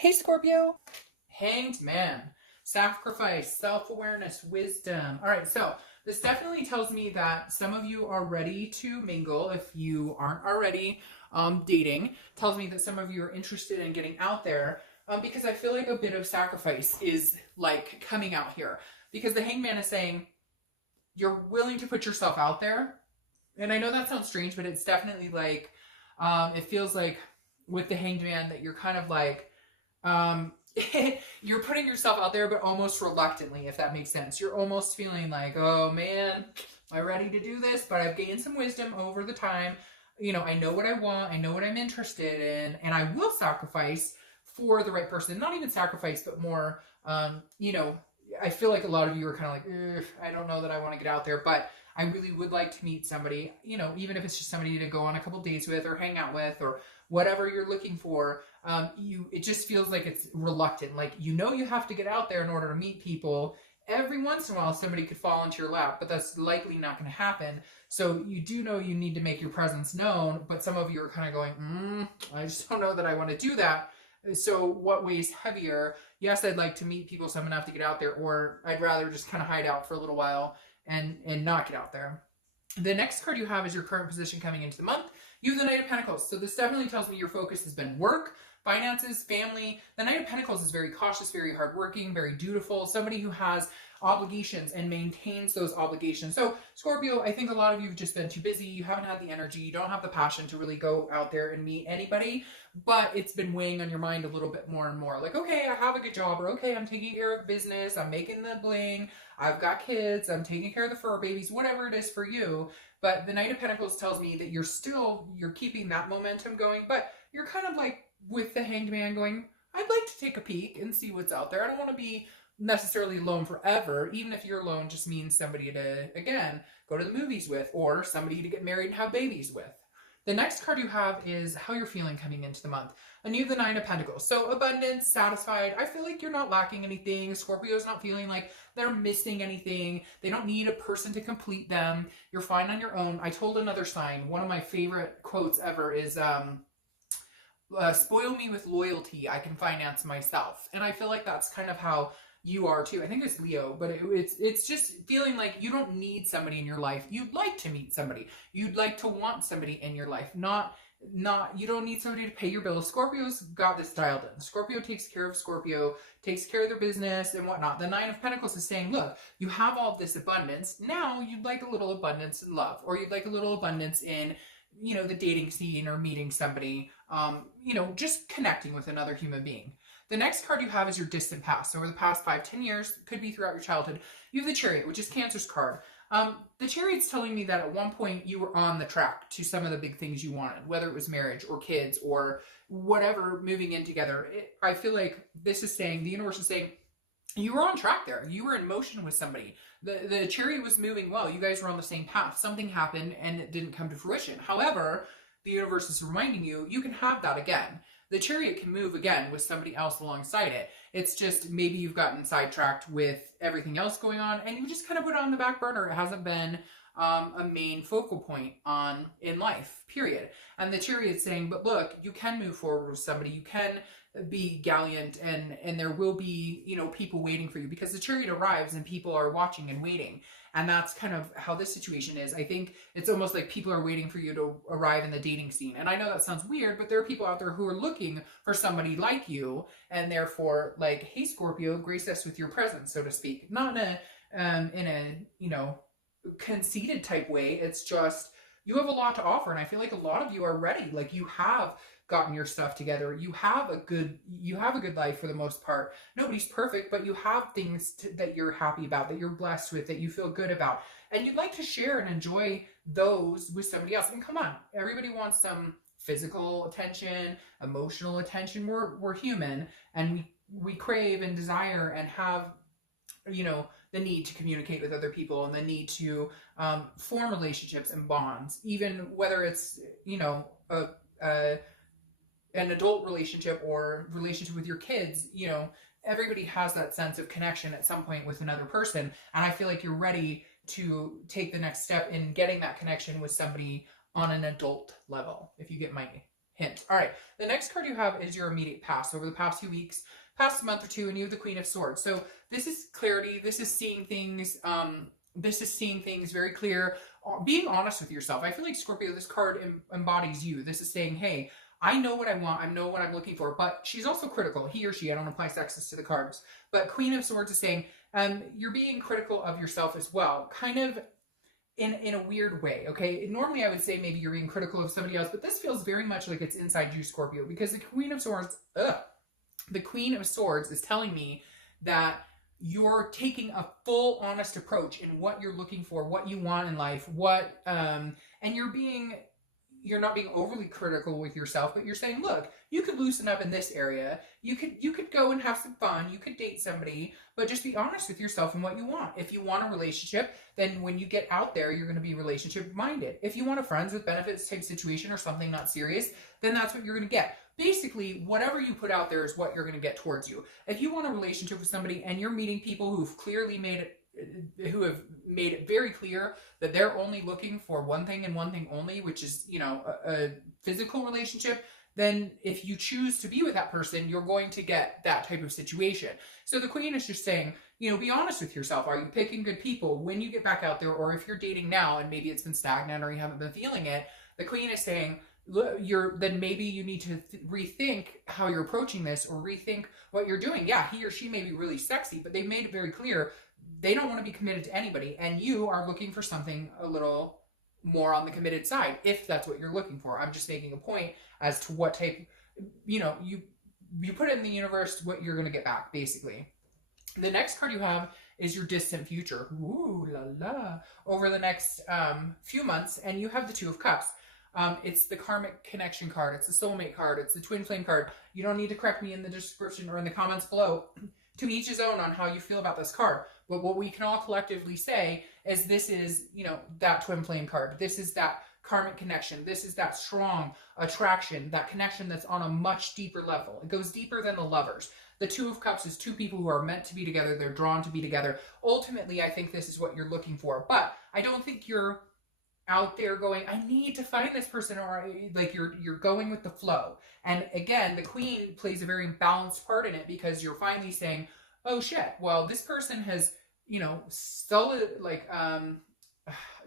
Hey Scorpio, Hanged Man, sacrifice, self-awareness, wisdom. All right, so this definitely tells me that some of you are ready to mingle if you aren't already dating. Tells me that some of you are interested in getting out there because I feel like a bit of sacrifice is like coming out here because the Hanged Man is saying you're willing to put yourself out there. And I know that sounds strange, but it's definitely like it feels like with the Hanged Man that you're kind of like um, you're putting yourself out there, but almost reluctantly, if that makes sense. You're almost feeling like, oh man, am I ready to do this? But I've gained some wisdom over the time. You know, I know what I want, I know what I'm interested in, and I will sacrifice for the right person. Not even sacrifice, but more, I feel like a lot of you are kind of like, I don't know that I want to get out there, but I really would like to meet somebody, even if it's just somebody to go on a couple dates with or hang out with or whatever you're looking for. It just feels like it's reluctant. Like, you have to get out there in order to meet people. Every once in a while, somebody could fall into your lap, but that's likely not going to happen. So you do know you need to make your presence known, but some of you are kind of going, I just don't know that I want to do that. So what weighs heavier? Yes, I'd like to meet people, so I'm gonna have to get out there, or I'd rather just kind of hide out for a little while and not get out there. The next card you have is your current position coming into the month. You have the Knight of Pentacles. So this definitely tells me your focus has been work, finances, family. The Knight of Pentacles is very cautious, very hardworking, very dutiful, somebody who has obligations and maintains those obligations. So Scorpio, I think a lot of you have just been too busy. You haven't had the energy. You don't have the passion to really go out there and meet anybody, but it's been weighing on your mind a little bit more and more. Like, okay, I have a good job, or okay, I'm taking care of business. I'm making the bling. I've got kids. I'm taking care of the fur babies, whatever it is for you. But the Knight of Pentacles tells me that you're keeping that momentum going, but you're kind of like with the Hanged Man going, I'd like to take a peek and see what's out there. I don't want to be necessarily alone forever, even if you're alone just means somebody to, again, go to the movies with, or somebody to get married and have babies with. The next card you have is how you're feeling coming into the month. And you have the Nine of Pentacles. So abundance, satisfied. I feel like you're not lacking anything. Scorpio's not feeling like they're missing anything. They don't need a person to complete them. You're fine on your own. I told another sign, one of my favorite quotes ever is, spoil me with loyalty, I can finance myself. And I feel like that's kind of how you are too. I think it's Leo, but it's just feeling like you don't need somebody in your life. You'd like to meet somebody. You'd like to want somebody in your life. Not you don't need somebody to pay your bills. Scorpio's got this dialed in. Scorpio takes care of Scorpio, takes care of their business and whatnot. The Nine of Pentacles is saying, look, you have all this abundance. Now you'd like a little abundance in love, or you'd like a little abundance in the dating scene or meeting somebody, just connecting with another human being. The next card you have is your distant past. So over the past 5-10 years, could be throughout your childhood, you have the Chariot, which is Cancer's card. The Chariot's telling me that at one point you were on the track to some of the big things you wanted, whether it was marriage or kids or whatever, moving in together. I feel like this is saying, the universe is saying, you were on track there. You were in motion with somebody. The Chariot was moving well. You guys were on the same path. Something happened and it didn't come to fruition. However, the universe is reminding you, you can have that again. The Chariot can move again with somebody else alongside it. It's just maybe you've gotten sidetracked with everything else going on and you just kind of put it on the back burner. It hasn't been a main focal point in life, period. And the Chariot's saying, but look, you can move forward with somebody. You can be gallant and there will be, people waiting for you, because the Chariot arrives and people are watching and waiting. And that's kind of how this situation is. I think it's almost like people are waiting for you to arrive in the dating scene. And I know that sounds weird, but there are people out there who are looking for somebody like you, and therefore, like, hey, Scorpio, grace us with your presence, so to speak. Not in a conceited type way. It's just, you have a lot to offer, and I feel like a lot of you are ready. Like, you have gotten your stuff together. You have a good life for the most part. Nobody's perfect, but you have things that you're happy about, that you're blessed with, that you feel good about, and you'd like to share and enjoy those with somebody else. I mean, come on, everybody wants some physical attention, emotional attention. We're human, and we crave and desire and have the need to communicate with other people and the need to form relationships and bonds, even whether it's an adult relationship or relationship with your kids. Everybody has that sense of connection at some point with another person. And I feel like you're ready to take the next step in getting that connection with somebody on an adult level, if you get my hint. All right, the next card you have is your immediate past. Over the past few weeks, past month or two, and you have the Queen of Swords. So this is clarity. This is seeing things. This is seeing things very clear. Being honest with yourself. I feel like Scorpio, this card embodies you. This is saying, hey, I know what I want. I know what I'm looking for. But she's also critical. He or she. I don't apply sexist to the cards. But Queen of Swords is saying, you're being critical of yourself as well. Kind of in a weird way, okay? Normally I would say maybe you're being critical of somebody else, but this feels very much like it's inside you, Scorpio, because the Queen of Swords, the Queen of Swords is telling me that you're taking a full honest approach in what you're looking for, what you want in life, and you're not being overly critical with yourself, but you're saying, look, you could loosen up in this area. You could go and have some fun. You could date somebody, but just be honest with yourself and what you want. If you want a relationship, then when you get out there, you're going to be relationship minded. If you want a friends with benefits type situation or something not serious, then that's what you're going to get. Basically, whatever you put out there is what you're going to get towards you. If you want a relationship with somebody and you're meeting people who've clearly who have made it very clear that they're only looking for one thing and one thing only, which is, a physical relationship, then if you choose to be with that person, you're going to get that type of situation. So the Queen is just saying, be honest with yourself. Are you picking good people when you get back out there? Or if you're dating now and maybe it's been stagnant or you haven't been feeling it, the Queen is saying, then maybe you need to rethink how you're approaching this or rethink what you're doing. Yeah, he or she may be really sexy, but they made it very clear they don't want to be committed to anybody, and you are looking for something a little more on the committed side, if that's what you're looking for. I'm just making a point as to what type, you put it in the universe, what you're going to get back, basically. The next card you have is your distant future. Ooh la la. Over the next few months, and you have the Two of Cups. It's the karmic connection card. It's the soulmate card. It's the twin flame card. You don't need to correct me in the description or in the comments below. To each his own on how you feel about this card. But what we can all collectively say is this is, that twin flame card. This is that karmic connection. This is that strong attraction, that connection that's on a much deeper level. It goes deeper than the lovers. The Two of Cups is two people who are meant to be together. They're drawn to be together. Ultimately, I think this is what you're looking for. But I don't think you're out there going, I need to find this person, or like you're going with the flow. And again, the Queen plays a very balanced part in it, because you're finally saying, oh shit, well, this person has,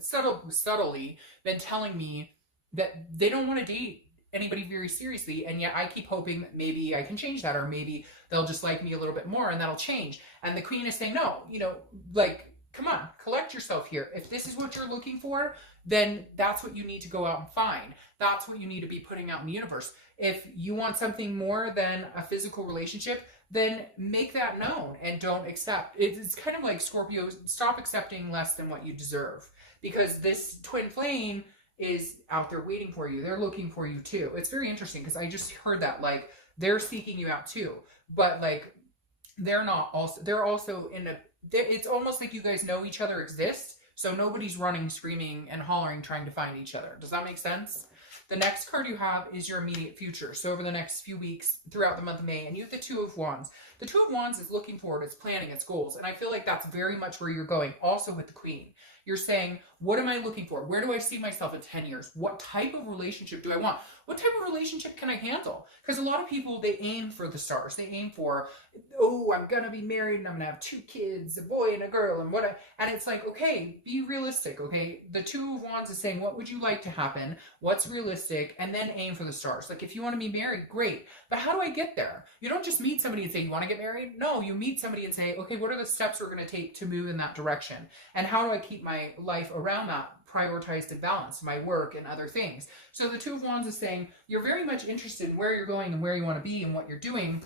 subtly been telling me that they don't want to date anybody very seriously, and yet I keep hoping that maybe I can change that, or maybe they'll just like me a little bit more and that'll change. And the Queen is saying, no, come on, collect yourself here. If this is what you're looking for, then that's what you need to go out and find. That's what you need to be putting out in the universe. If you want something more than a physical relationship, then make that known and don't accept. It's kind of like, Scorpio, stop accepting less than what you deserve, because this twin flame is out there waiting for you. They're looking for you too. It's very interesting, because I just heard that, they're seeking you out too, but they're also it's almost like you guys know each other exist, so nobody's running, screaming, and hollering trying to find each other. Does that make sense? The next card you have is your immediate future. So over the next few weeks throughout the month of May, and you have the Two of Wands. The Two of Wands is looking forward, it's planning, it's goals. And I feel like that's very much where you're going. Also with the Queen, you're saying, what am I looking for? Where do I see myself in 10 years? What type of relationship do I want? What type of relationship can I handle? Because a lot of people, they aim for the stars. They aim for, oh, I'm going to be married and I'm going to have 2 kids, a boy and a girl. And it's like, okay, be realistic, okay? The Two of Wands is saying, what would you like to happen? What's realistic? And then aim for the stars. Like, if you want to be married, great. But how do I get there? You don't just meet somebody and say, you want to get married? No, you meet somebody and say, okay, what are the steps we're going to take to move in that direction? And how do I keep my life around that? Prioritized and balanced, my work and other things. So the Two of Wands is saying you're very much interested in where you're going and where you want to be and what you're doing,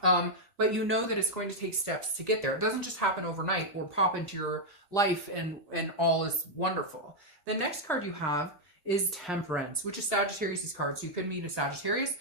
but you know that it's going to take steps to get there. It doesn't just happen overnight or pop into your life and all is wonderful. The next card you have is Temperance, which is Sagittarius' card. So you could meet a Sagittarius.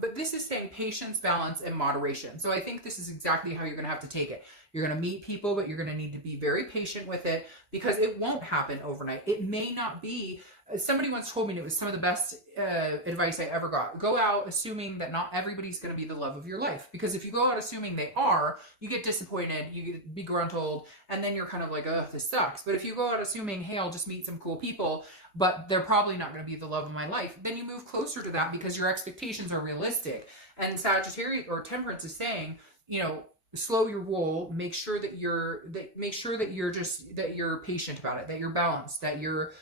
But this is saying patience, balance, and moderation. So I think this is exactly how you're going to have to take it. You're going to meet people, but you're going to need to be very patient with it, because it won't happen overnight. It may not be somebody once told me, and it was some of the best advice I ever got. Go out assuming that not everybody's going to be the love of your life. Because if you go out assuming they are, you get disappointed, you get begruntled, and then you're kind of like, ugh, this sucks. But if you go out assuming, hey, I'll just meet some cool people, but they're probably not going to be the love of my life, then you move closer to that because your expectations are realistic. And Sagittarius or Temperance is saying, you know, slow your roll, make sure that you're patient about it, that you're balanced, that you're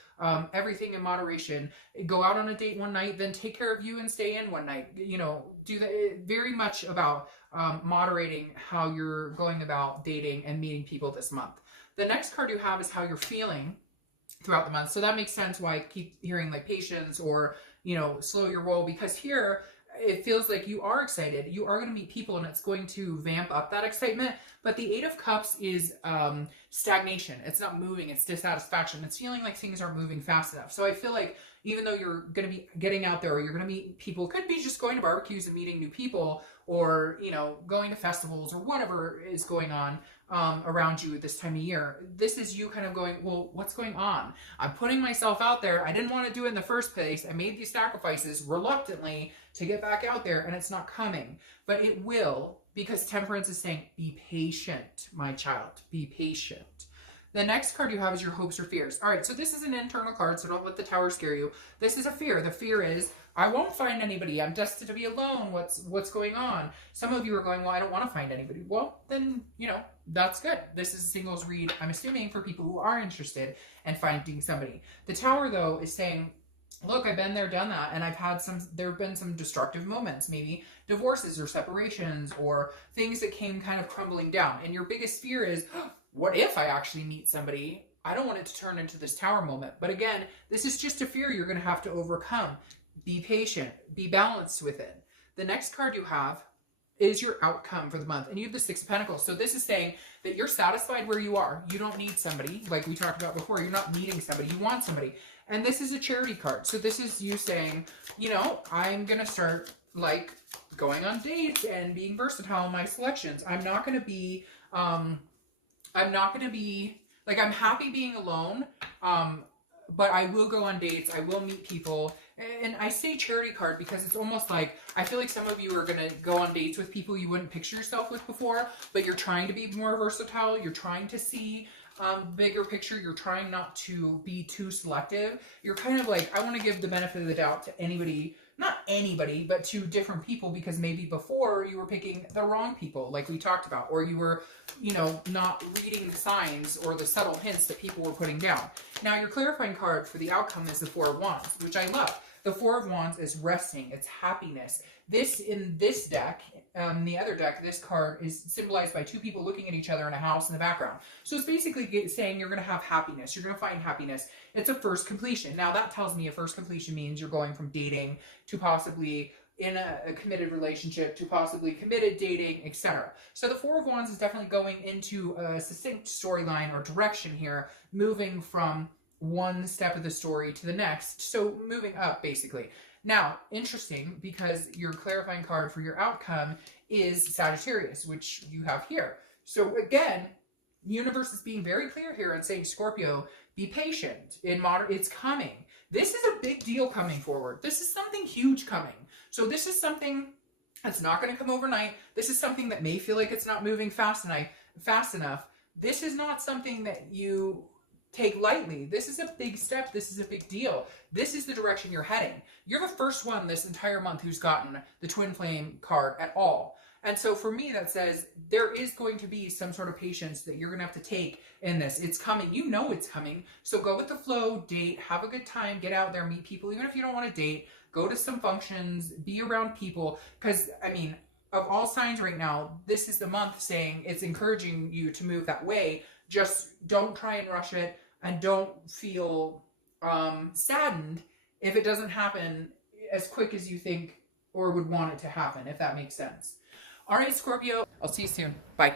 everything in moderation. Go out on a date one night, then take care of you and stay in one night. You know, do that. Very much about moderating how you're going about dating and meeting people this month. The next card you have is how you're feeling throughout the month. So that makes sense why I keep hearing like patience or, you know, slow your roll, because here it feels like you are excited. You are going to meet people and it's going to vamp up that excitement. But the Eight of Cups is stagnation. It's not moving. It's dissatisfaction. It's feeling like things aren't moving fast enough. So I feel like even though you're going to be getting out there or you're going to meet people, could be just going to barbecues and meeting new people, or, you know, going to festivals or whatever is going on around you this time of year. This is you kind of going, well, what's going on? I'm putting myself out there. I didn't want to do it in the first place. I made these sacrifices reluctantly to get back out there, and it's not coming. But it will, because Temperance is saying, be patient, my child. Be patient. The next card you have is your hopes or fears. All right, so this is an internal card, so don't let the tower scare you. This is a fear. The fear is, I won't find anybody. I'm destined to be alone. What's going on? Some of you are going, well, I don't want to find anybody. Well, then, you know, that's good. This is a singles read, I'm assuming, for people who are interested in finding somebody. The tower, though, is saying, look, I've been there, done that, and there have been some destructive moments, maybe divorces or separations or things that came kind of crumbling down. And your biggest fear is, what if I actually meet somebody? I don't want it to turn into this tower moment. But again, this is just a fear you're going to have to overcome. Be patient. Be balanced with it. The next card you have is your outcome for the month. And you have the Six of Pentacles. So this is saying that you're satisfied where you are. You don't need somebody, like we talked about before. You're not needing somebody. You want somebody. And this is a charity card. So this is you saying, you know, I'm going to start like going on dates and being versatile in my selections. I'm not going to be like, I'm happy being alone, but I will go on dates. I will meet people. And I say charity card because it's almost like, I feel like some of you are going to go on dates with people you wouldn't picture yourself with before, but you're trying to be more versatile. You're trying to see bigger picture. You're trying not to be too selective. You're kind of like, I want to give the benefit of the doubt to anybody, not anybody, but to different people, because maybe before you were picking the wrong people, like we talked about, or you were, you know, not reading the signs or the subtle hints that people were putting down. Now, your clarifying card for the outcome is the Four of Wands, which I love. The Four of Wands is resting. It's happiness. This, in this deck, the other deck, this card is symbolized by two people looking at each other in a house in the background. So it's basically saying you're going to have happiness. You're going to find happiness. It's a first completion. Now, that tells me a first completion means you're going from dating to possibly in a committed relationship to possibly committed dating, etc. So the Four of Wands is definitely going into a succinct storyline or direction here, moving from one step of the story to the next. So moving up, basically. Now, interesting, because your clarifying card for your outcome is Sagittarius, which you have here. So again, the universe is being very clear here and saying, Scorpio, be patient. It's coming. This is a big deal coming forward. This is something huge coming. So this is something that's not going to come overnight. This is something that may feel like it's not moving fast enough. This is not something that you take lightly. This is a big step. This is a big deal. This is the direction you're heading. You're the first one this entire month who's gotten the Twin Flame card at all. And so for me, that says there is going to be some sort of patience that you're going to have to take in this. It's coming. You know it's coming. So go with the flow, date, have a good time, get out there, meet people. Even if you don't want to date, go to some functions, be around people. Because, I mean, of all signs right now, this is the month saying it's encouraging you to move that way. Just don't try and rush it. And don't feel saddened if it doesn't happen as quick as you think or would want it to happen, if that makes sense. All right, Scorpio, I'll see you soon. Bye.